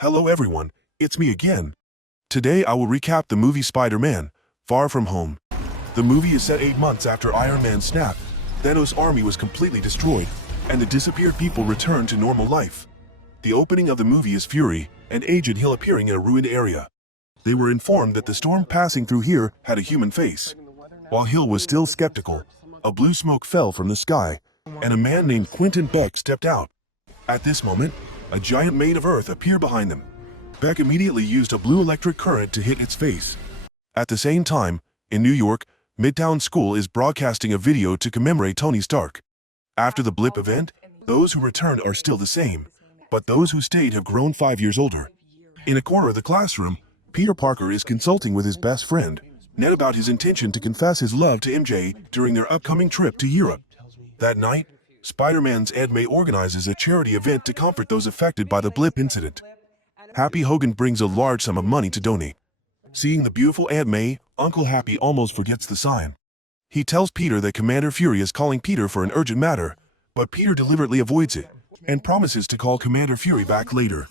Hello everyone, it's me again. Today I will recap the movie Spider-Man, Far From Home. The movie is set 8 months after Iron Man snapped, Thanos' army was completely destroyed, and the disappeared people returned to normal life. The opening of the movie is Fury and Agent Hill appearing in a ruined area. They were informed that the storm passing through here had a human face. While Hill was still skeptical, a blue smoke fell from the sky, and a man named Quentin Beck stepped out. At this moment, a giant made of earth appeared behind them. Beck immediately used a blue electric current to hit its face. At the same time, in New York, Midtown School is broadcasting a video to commemorate Tony Stark. After the blip event, those who returned are still the same, but those who stayed have grown 5 years older. In a corner of the classroom, Peter Parker is consulting with his best friend, Ned, about his intention to confess his love to MJ during their upcoming trip to Europe. That night, Spider-Man's Aunt May organizes a charity event to comfort those affected by the blip incident. Happy Hogan brings a large sum of money to donate. Seeing the beautiful Aunt May, Uncle Happy almost forgets the sign. He tells Peter that Commander Fury is calling Peter for an urgent matter, but Peter deliberately avoids it and promises to call Commander Fury back later.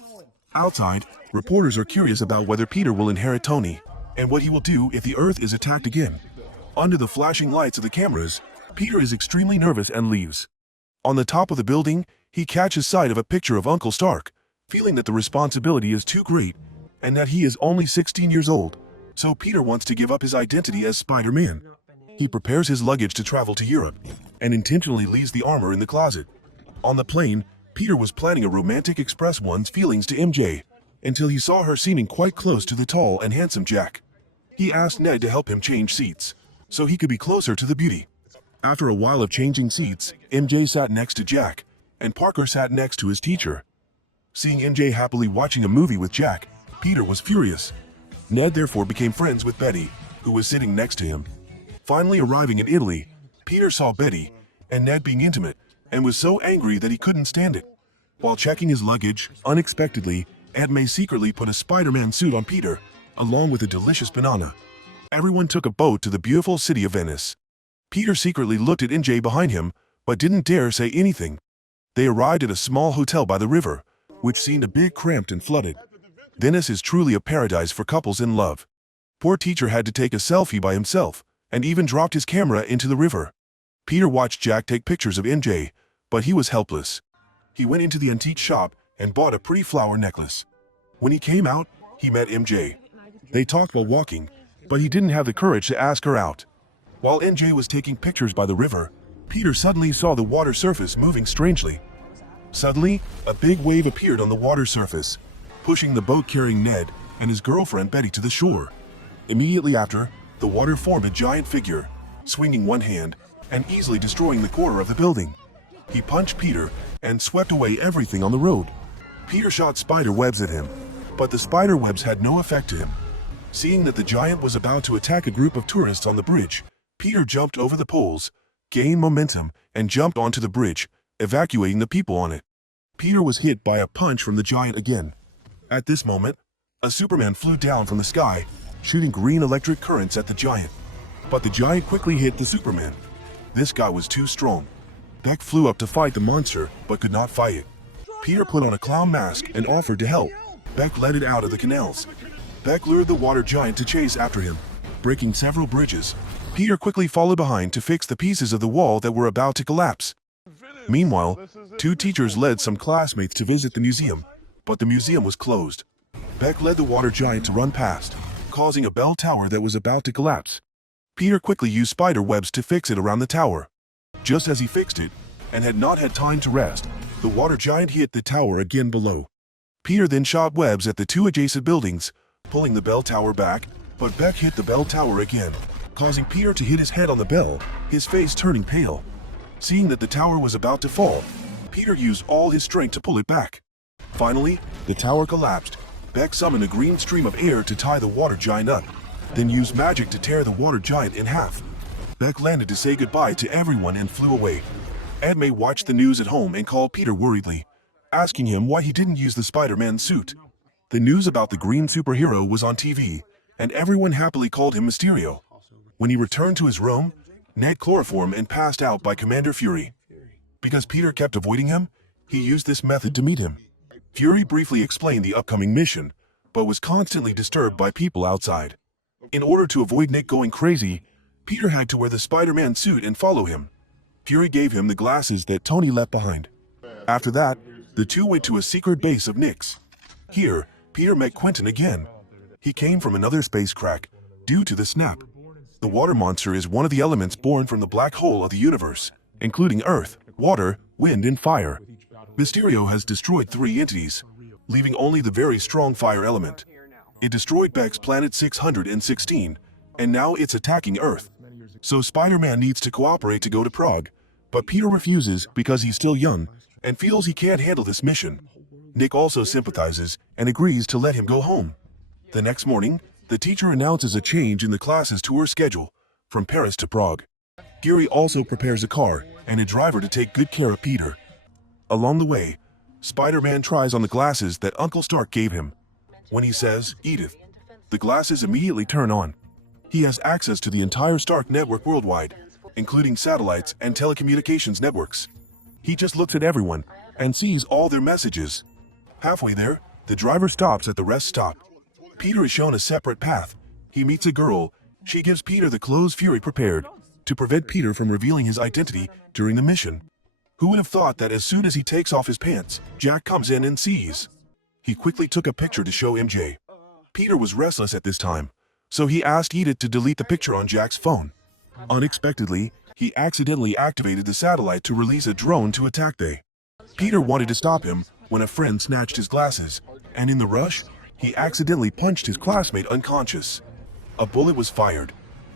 Outside, reporters are curious about whether Peter will inherit Tony and what he will do if the Earth is attacked again. Under the flashing lights of the cameras, Peter is extremely nervous and leaves. On the top of the building, he catches sight of a picture of Uncle Stark, feeling that the responsibility is too great and that he is only 16 years old, so Peter wants to give up his identity as Spider-Man. He prepares his luggage to travel to Europe and intentionally leaves the armor in the closet. On the plane, Peter was planning a romantic express one's feelings to MJ until he saw her seeming quite close to the tall and handsome Jack. He asked Ned to help him change seats so he could be closer to the beauty. After a while of changing seats, MJ sat next to Jack, and Parker sat next to his teacher. Seeing MJ happily watching a movie with Jack, Peter was furious. Ned therefore became friends with Betty, who was sitting next to him. Finally arriving in Italy, Peter saw Betty and Ned being intimate, and was so angry that he couldn't stand it. While checking his luggage, unexpectedly, Aunt May secretly put a Spider-Man suit on Peter, along with a delicious banana. Everyone took a boat to the beautiful city of Venice. Peter secretly looked at MJ behind him, but didn't dare say anything. They arrived at a small hotel by the river, which seemed a bit cramped and flooded. Venice is truly a paradise for couples in love. Poor teacher had to take a selfie by himself, and even dropped his camera into the river. Peter watched Jack take pictures of MJ, but he was helpless. He went into the antique shop and bought a pretty flower necklace. When he came out, he met MJ. They talked while walking, but he didn't have the courage to ask her out. While MJ was taking pictures by the river, Peter suddenly saw the water surface moving strangely. Suddenly, a big wave appeared on the water surface, pushing the boat carrying Ned and his girlfriend Betty to the shore. Immediately after, the water formed a giant figure, swinging one hand and easily destroying the corner of the building. He punched Peter and swept away everything on the road. Peter shot spider webs at him, but the spider webs had no effect to him. Seeing that the giant was about to attack a group of tourists on the bridge, Peter jumped over the poles, gained momentum, and jumped onto the bridge, evacuating the people on it. Peter was hit by a punch from the giant again. At this moment, a Superman flew down from the sky, shooting green electric currents at the giant. But the giant quickly hit the Superman. This guy was too strong. Beck flew up to fight the monster, but could not fight it. Peter put on a clown mask and offered to help. Beck led it out of the canals. Beck lured the water giant to chase after him, breaking several bridges. Peter quickly followed behind to fix the pieces of the wall that were about to collapse. Meanwhile, 2 teachers led some classmates to visit the museum, but the museum was closed. Beck led the water giant to run past, causing a bell tower that was about to collapse. Peter quickly used spider webs to fix it around the tower. Just as he fixed it, and had not had time to rest, the water giant hit the tower again below. Peter then shot webs at the 2 adjacent buildings, pulling the bell tower back, but Beck hit the bell tower again, causing Peter to hit his head on the bell, his face turning pale. Seeing that the tower was about to fall, Peter used all his strength to pull it back. Finally, the tower collapsed. Beck summoned a green stream of air to tie the water giant up, then used magic to tear the water giant in half. Beck landed to say goodbye to everyone and flew away. Aunt May watched the news at home and called Peter worriedly, asking him why he didn't use the Spider-Man suit. The news about the green superhero was on TV, and everyone happily called him Mysterio. When he returned to his room, Ned chloroformed and passed out by Commander Fury. Because Peter kept avoiding him, he used this method to meet him. Fury briefly explained the upcoming mission, but was constantly disturbed by people outside. In order to avoid Nick going crazy, Peter had to wear the Spider-Man suit and follow him. Fury gave him the glasses that Tony left behind. After that, the two went to a secret base of Nick's. Here, Peter met Quentin again. He came from another space crack, due to the snap. The water monster is one of the elements born from the black hole of the universe, including earth, water, wind, and fire. Mysterio has destroyed 3 entities, leaving only the very strong fire element. It destroyed Beck's planet 616, and now it's attacking Earth. So Spider-Man needs to cooperate to go to Prague, but Peter refuses because he's still young and feels he can't handle this mission. Nick also sympathizes and agrees to let him go home. The next morning, the teacher announces a change in the class's tour schedule from Paris to Prague. Fury also prepares a car and a driver to take good care of Peter. Along the way, Spider-Man tries on the glasses that Uncle Stark gave him. When he says, "Edith," the glasses immediately turn on. He has access to the entire Stark network worldwide, including satellites and telecommunications networks. He just looks at everyone and sees all their messages. Halfway there, the driver stops at the rest stop. Peter is shown a separate path. He meets a girl. She gives Peter the clothes Fury prepared to prevent Peter from revealing his identity during the mission. Who would have thought that as soon as he takes off his pants, Jack comes in and sees? He quickly took a picture to show MJ. Peter was restless at this time, so he asked Edith to delete the picture on Jack's phone. Unexpectedly, he accidentally activated the satellite to release a drone to attack they. Peter wanted to stop him when a friend snatched his glasses, and in the rush, he accidentally punched his classmate unconscious. A bullet was fired.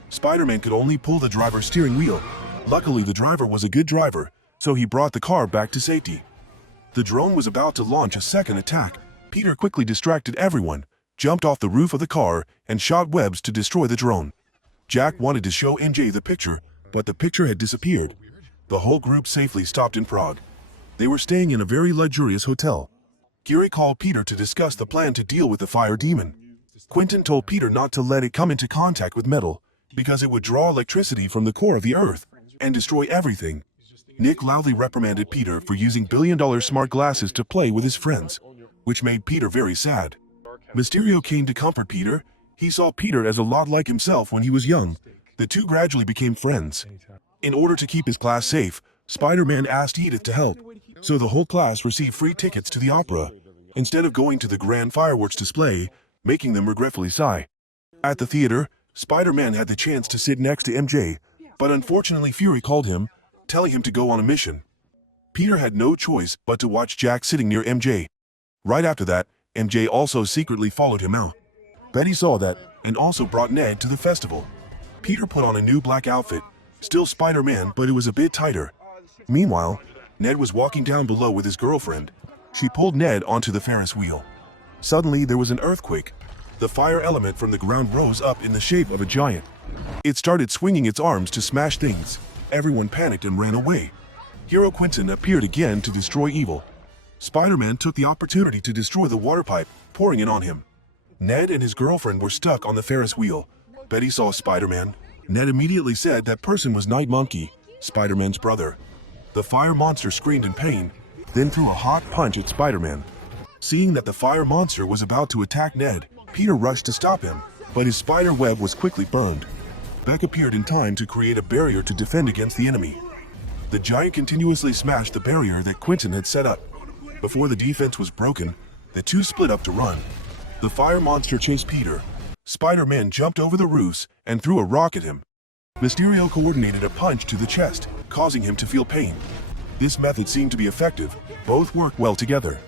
Spider-Man could only pull the driver's steering wheel. Luckily, the driver was a good driver, so he brought the car back to safety. The drone was about to launch a second attack. Peter quickly distracted everyone, jumped off the roof of the car, and shot webs to destroy the drone. Jack wanted to show MJ the picture, but the picture had disappeared. The whole group safely stopped in Prague. They were staying in a very luxurious hotel. Fury called Peter to discuss the plan to deal with the fire demon. Quentin told Peter not to let it come into contact with metal, because it would draw electricity from the core of the Earth and destroy everything. Nick loudly reprimanded Peter for using billion-dollar smart glasses to play with his friends, which made Peter very sad. Mysterio came to comfort Peter. He saw Peter as a lot like himself when he was young. The two gradually became friends. In order to keep his class safe, Spider-Man asked Edith to help, so the whole class received free tickets to the opera, instead of going to the grand fireworks display, making them regretfully sigh. At the theater, Spider-Man had the chance to sit next to MJ, but unfortunately Fury called him, telling him to go on a mission. Peter had no choice but to watch Jack sitting near MJ. Right after that, MJ also secretly followed him out. Betty saw that and also brought Ned to the festival. Peter put on a new black outfit, still Spider-Man, but it was a bit tighter. Meanwhile, Ned was walking down below with his girlfriend. She pulled Ned onto the Ferris wheel. Suddenly, there was an earthquake. The fire element from the ground rose up in the shape of a giant. It started swinging its arms to smash things. Everyone panicked and ran away. Hero Quentin appeared again to destroy evil. Spider-Man took the opportunity to destroy the water pipe, pouring it on him. Ned and his girlfriend were stuck on the Ferris wheel. Betty saw Spider-Man. Ned immediately said that person was Night Monkey, Spider-Man's brother. The fire monster screamed in pain, then threw a hot punch at Spider-Man. Seeing that the fire monster was about to attack Ned, Peter rushed to stop him, but his spider web was quickly burned. Beck appeared in time to create a barrier to defend against the enemy. The giant continuously smashed the barrier that Quentin had set up. Before the defense was broken, the two split up to run. The fire monster chased Peter. Spider-Man jumped over the roofs and threw a rock at him. Mysterio coordinated a punch to the chest, causing him to feel pain. This method seemed to be effective. Both worked well together.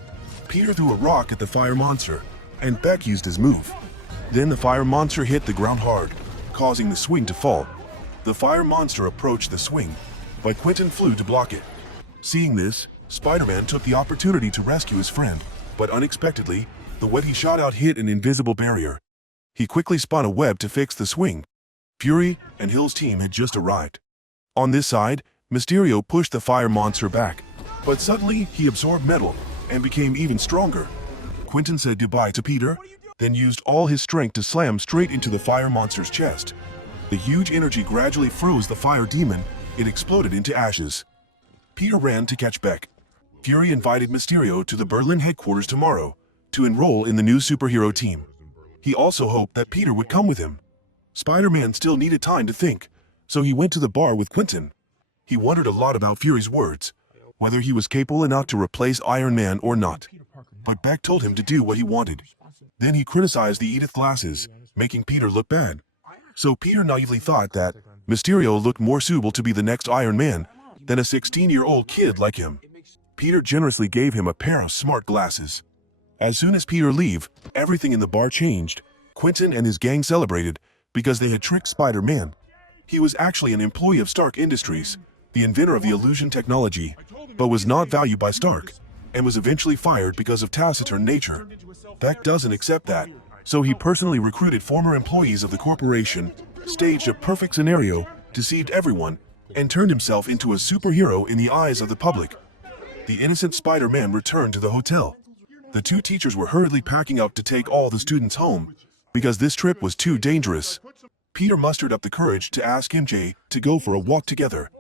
Peter threw a rock at the fire monster, and Beck used his move. Then the fire monster hit the ground hard, causing the swing to fall. The fire monster approached the swing, but Quentin flew to block it. Seeing this, Spider-Man took the opportunity to rescue his friend, but unexpectedly, the web he shot out hit an invisible barrier. He quickly spun a web to fix the swing. Fury and Hill's team had just arrived. On this side, Mysterio pushed the fire monster back, but suddenly he absorbed metal and became even stronger. Quentin said goodbye to Peter, then used all his strength to slam straight into the fire monster's chest. The huge energy gradually froze the fire demon. It exploded into ashes. Peter ran to catch Beck. Fury invited Mysterio to the Berlin headquarters tomorrow to enroll in the new superhero team. He also hoped that Peter would come with him. Spider-Man still needed time to think, so he went to the bar with Quentin. He wondered a lot about Fury's words, whether he was capable enough to replace Iron Man or not. But Beck told him to do what he wanted. Then he criticized the Edith glasses, making Peter look bad. So Peter naively thought that Mysterio looked more suitable to be the next Iron Man than a 16-year-old kid like him. Peter generously gave him a pair of smart glasses. As soon as Peter left, everything in the bar changed. Quentin and his gang celebrated because they had tricked Spider-Man. He was actually an employee of Stark Industries, the inventor of the illusion technology, but was not valued by Stark, and was eventually fired because of taciturn nature. Beck doesn't accept that, so he personally recruited former employees of the corporation, staged a perfect scenario, deceived everyone, and turned himself into a superhero in the eyes of the public. The innocent Spider-Man returned to the hotel. The two teachers were hurriedly packing up to take all the students home, because this trip was too dangerous. Peter mustered up the courage to ask MJ to go for a walk together.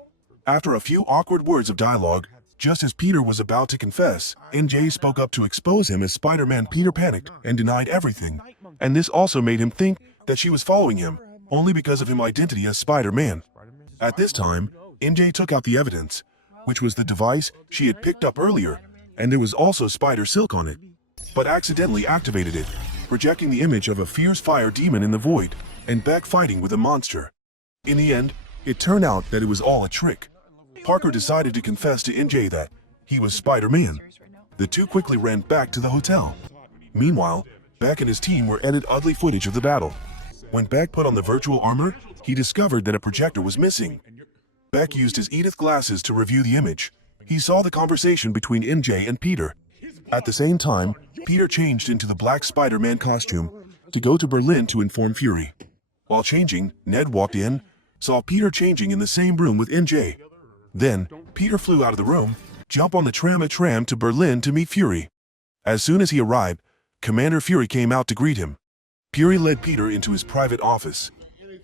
After a few awkward words of dialogue, just as Peter was about to confess, MJ spoke up to expose him as Spider-Man. Peter panicked and denied everything, and this also made him think that she was following him, only because of his identity as Spider-Man. At this time, MJ took out the evidence, which was the device she had picked up earlier, and there was also spider silk on it, but accidentally activated it, projecting the image of a fierce fire demon in the void, and Beck fighting with a monster. In the end, it turned out that it was all a trick. Parker decided to confess to MJ that he was Spider-Man. The two quickly ran back to the hotel. Meanwhile, Beck and his team were editing ugly footage of the battle. When Beck put on the virtual armor, he discovered that a projector was missing. Beck used his Edith glasses to review the image. He saw the conversation between MJ and Peter. At the same time, Peter changed into the black Spider-Man costume to go to Berlin to inform Fury. While changing, Ned walked in, saw Peter changing in the same room with MJ. Then, Peter flew out of the room, jumped on the tram to Berlin to meet Fury. As soon as he arrived, Commander Fury came out to greet him. Fury led Peter into his private office.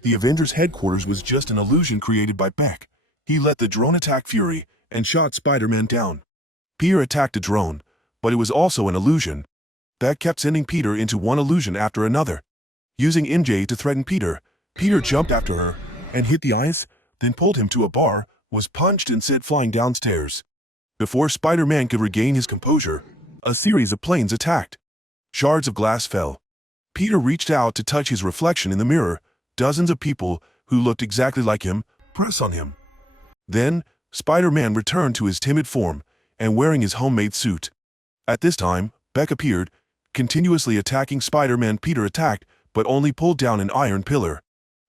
The Avengers headquarters was just an illusion created by Beck. He let the drone attack Fury and shot Spider-Man down. Peter attacked a drone, but it was also an illusion. Beck kept sending Peter into one illusion after another. Using MJ to threaten Peter, Peter jumped after her and hit the ice, then pulled him to a bar, was punched and sent flying downstairs. Before Spider-Man could regain his composure, a series of planes attacked. Shards of glass fell. Peter reached out to touch his reflection in the mirror. Dozens of people who looked exactly like him pressed on him. Then, Spider-Man returned to his timid form and wearing his homemade suit. At this time, Beck appeared, continuously attacking Spider-Man. Peter attacked, but only pulled down an iron pillar.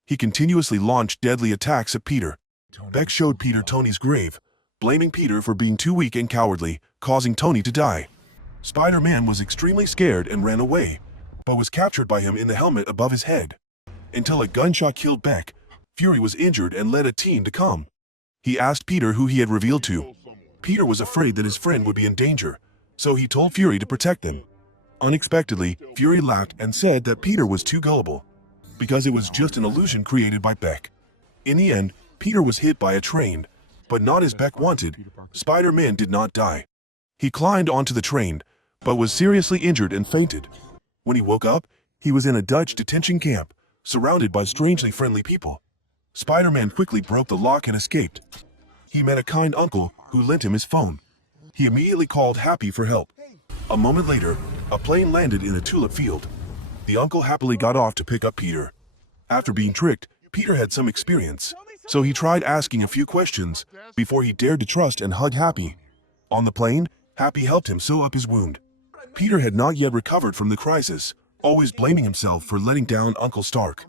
He continuously launched deadly attacks at Peter. Beck showed Peter Tony's grave, blaming Peter for being too weak and cowardly, causing Tony to die. Spider-Man was extremely scared and ran away, but was captured by him in the helmet above his head. Until a gunshot killed Beck, Fury was injured and led a team to come. He asked Peter who he had revealed to. Peter was afraid that his friend would be in danger, so he told Fury to protect them. Unexpectedly, Fury laughed and said that Peter was too gullible, because it was just an illusion created by Beck. In the end, Peter was hit by a train, but not as Beck wanted. Spider-Man did not die. He climbed onto the train, but was seriously injured and fainted. When he woke up, he was in a Dutch detention camp, surrounded by strangely friendly people. Spider-Man quickly broke the lock and escaped. He met a kind uncle who lent him his phone. He immediately called Happy for help. A moment later, a plane landed in a tulip field. The uncle happily got off to pick up Peter. After being tricked, Peter had some experience, so he tried asking a few questions before he dared to trust and hug Happy. On the plane, Happy helped him sew up his wound. Peter had not yet recovered from the crisis, always blaming himself for letting down Uncle Stark.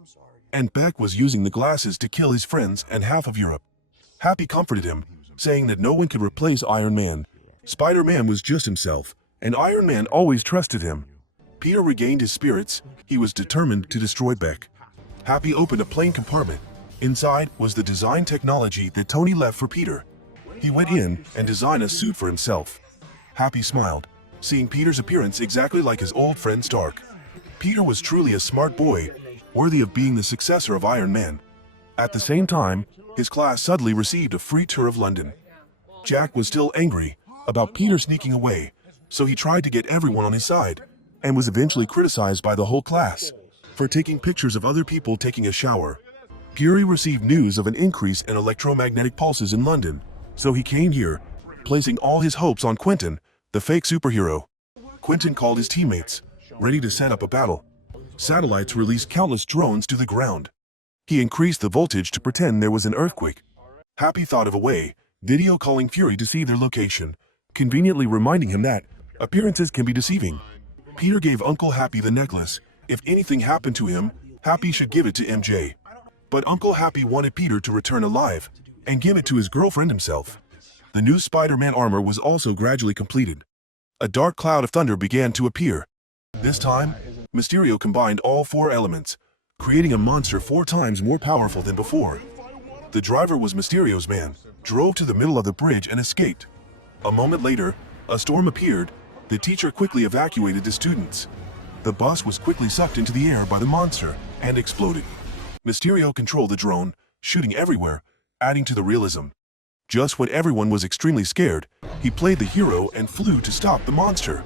And Beck was using the glasses to kill his friends and half of Europe. Happy comforted him, saying that no one could replace Iron Man. Spider-Man was just himself, and Iron Man always trusted him. Peter regained his spirits. He was determined to destroy Beck. Happy opened a plane compartment. Inside was the design technology that Tony left for Peter. He went in and designed a suit for himself. Happy smiled, seeing Peter's appearance exactly like his old friend Stark. Peter was truly a smart boy, worthy of being the successor of Iron Man. At the same time, his class suddenly received a free tour of London. Jack was still angry, about Peter sneaking away, so he tried to get everyone on his side, and was eventually criticized by the whole class for taking pictures of other people taking a shower. Fury received news of an increase in electromagnetic pulses in London, so he came here, placing all his hopes on Quentin, the fake superhero. Quentin called his teammates, ready to set up a battle. Satellites released countless drones to the ground. He increased the voltage to pretend there was an earthquake. Happy thought of a way, video calling Fury to see their location, conveniently reminding him that appearances can be deceiving. Peter gave Uncle Happy the necklace. If anything happened to him, Happy should give it to MJ. But Uncle Happy wanted Peter to return alive and give it to his girlfriend himself. The new Spider-Man armor was also gradually completed. A dark cloud of thunder began to appear. This time, Mysterio combined all 4 elements, creating a monster 4 times more powerful than before. The driver was Mysterio's man, drove to the middle of the bridge and escaped. A moment later, a storm appeared. The teacher quickly evacuated the students. The bus was quickly sucked into the air by the monster and exploded. Mysterio controlled the drone, shooting everywhere, adding to the realism. Just when everyone was extremely scared, he played the hero and flew to stop the monster.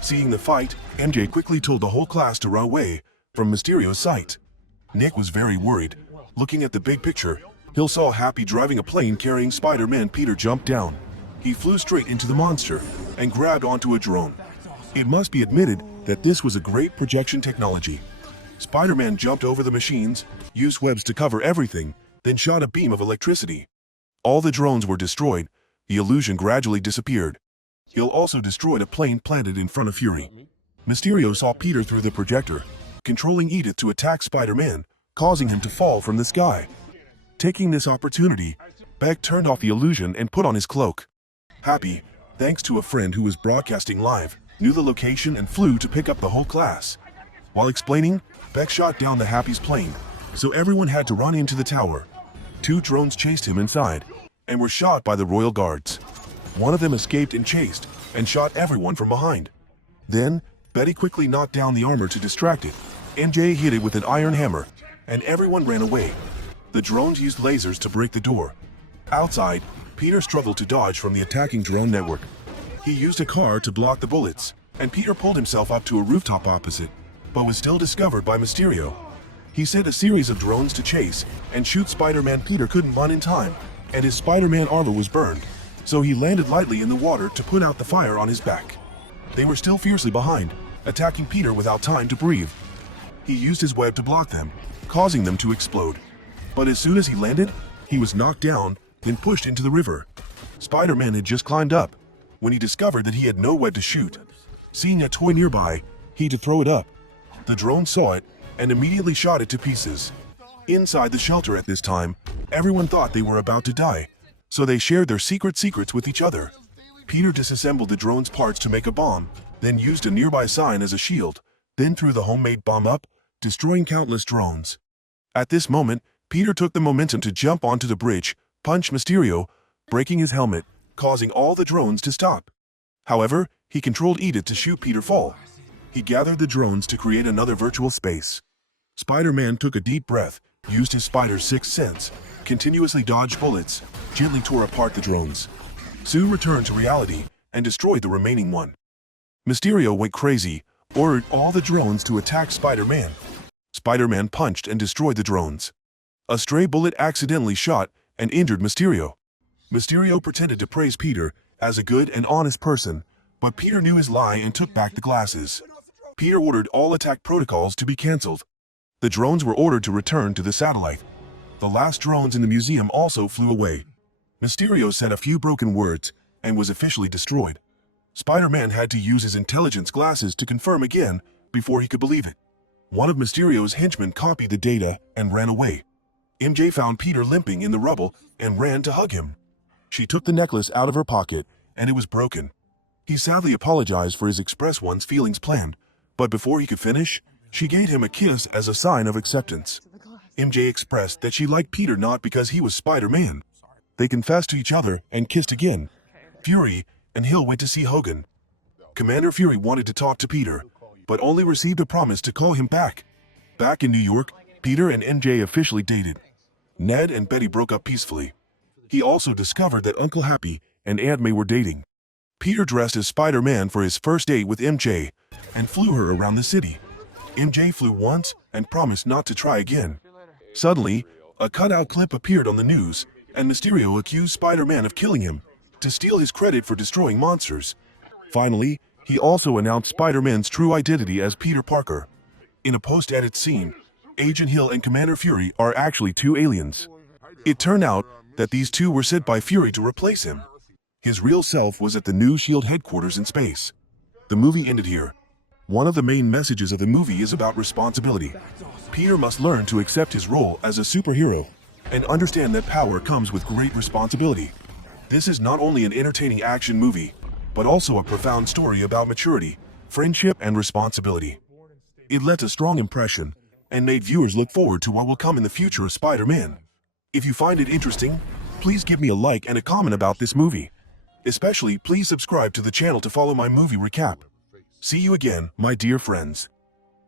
Seeing the fight, MJ quickly told the whole class to run away from Mysterio's sight. Nick was very worried. Looking at the big picture, he saw Happy driving a plane carrying Spider-Man. Peter jumped down. He flew straight into the monster and grabbed onto a drone. It must be admitted that this was a great projection technology. Spider-Man jumped over the machines, used webs to cover everything, then shot a beam of electricity. All the drones were destroyed. The illusion gradually disappeared. Hill also destroyed a plane planted in front of Fury. Mysterio saw Peter through the projector, controlling Edith to attack Spider-Man, causing him to fall from the sky. Taking this opportunity, Beck turned off the illusion and put on his cloak. Happy, thanks to a friend who was broadcasting live, knew the location and flew to pick up the whole class. While explaining, Beck shot down the Happy's plane, so everyone had to run into the tower. 2 drones chased him inside, and were shot by the royal guards. One of them escaped and chased, and shot everyone from behind. Then, Betty quickly knocked down the armor to distract it. MJ hit it with an iron hammer, and everyone ran away. The drones used lasers to break the door. Outside, Peter struggled to dodge from the attacking drone network. He used a car to block the bullets, and Peter pulled himself up to a rooftop opposite, but was still discovered by Mysterio. He sent a series of drones to chase and shoot Spider-Man. Peter couldn't run in time, and his Spider-Man armor was burned, so he landed lightly in the water to put out the fire on his back. They were still fiercely behind, attacking Peter without time to breathe. He used his web to block them, causing them to explode. But as soon as he landed, he was knocked down, then pushed into the river. Spider-Man had just climbed up, when he discovered that he had no web to shoot. Seeing a toy nearby, he had to throw it up. The drone saw it, and immediately shot it to pieces. Inside the shelter at this time, everyone thought they were about to die, so they shared their secrets with each other. Peter disassembled the drone's parts to make a bomb, then used a nearby sign as a shield, then threw the homemade bomb up, destroying countless drones. At this moment, Peter took the momentum to jump onto the bridge, punch Mysterio, breaking his helmet, causing all the drones to stop. However, he controlled Edith to shoot Peter fall. He gathered the drones to create another virtual space. Spider-Man took a deep breath, used his spider's sixth sense, continuously dodged bullets, gently tore apart the drones. Soon returned to reality and destroyed the remaining one. Mysterio went crazy, ordered all the drones to attack Spider-Man. Spider-Man punched and destroyed the drones. A stray bullet accidentally shot and injured Mysterio. Mysterio pretended to praise Peter as a good and honest person, but Peter knew his lie and took back the glasses. Peter ordered all attack protocols to be cancelled. The drones were ordered to return to the satellite. The last drones in the museum also flew away. Mysterio said a few broken words and was officially destroyed. Spider-Man had to use his intelligence glasses to confirm again before he could believe it. One of Mysterio's henchmen copied the data and ran away. MJ found Peter limping in the rubble and ran to hug him. She took the necklace out of her pocket, and it was broken. He sadly apologized for his Express One's feelings planned, but before he could finish, she gave him a kiss as a sign of acceptance. MJ expressed that she liked Peter not because he was Spider-Man. They confessed to each other and kissed again. Fury and Hill went to see Hogan. Commander Fury wanted to talk to Peter, but only received a promise to call him back. Back in New York, Peter and MJ officially dated. Ned and Betty broke up peacefully. He also discovered that Uncle Happy and Aunt May were dating. Peter dressed as Spider-Man for his first date with MJ and flew her around the city. MJ flew once and promised not to try again. Suddenly, a cutout clip appeared on the news, and Mysterio accused Spider-Man of killing him to steal his credit for destroying monsters. Finally, he also announced Spider-Man's true identity as Peter Parker. In a post-edit scene, Agent Hill and Commander Fury are actually two aliens. It turned out that these two were sent by Fury to replace him. His real self was at the new S.H.I.E.L.D. headquarters in space. The movie ended here. One of the main messages of the movie is about responsibility. Peter must learn to accept his role as a superhero and understand that power comes with great responsibility. This is not only an entertaining action movie, but also a profound story about maturity, friendship, and responsibility. It left a strong impression and made viewers look forward to what will come in the future of Spider-Man. If you find it interesting, please give me a like and a comment about this movie. Especially, please subscribe to the channel to follow my movie recap. See you again, my dear friends.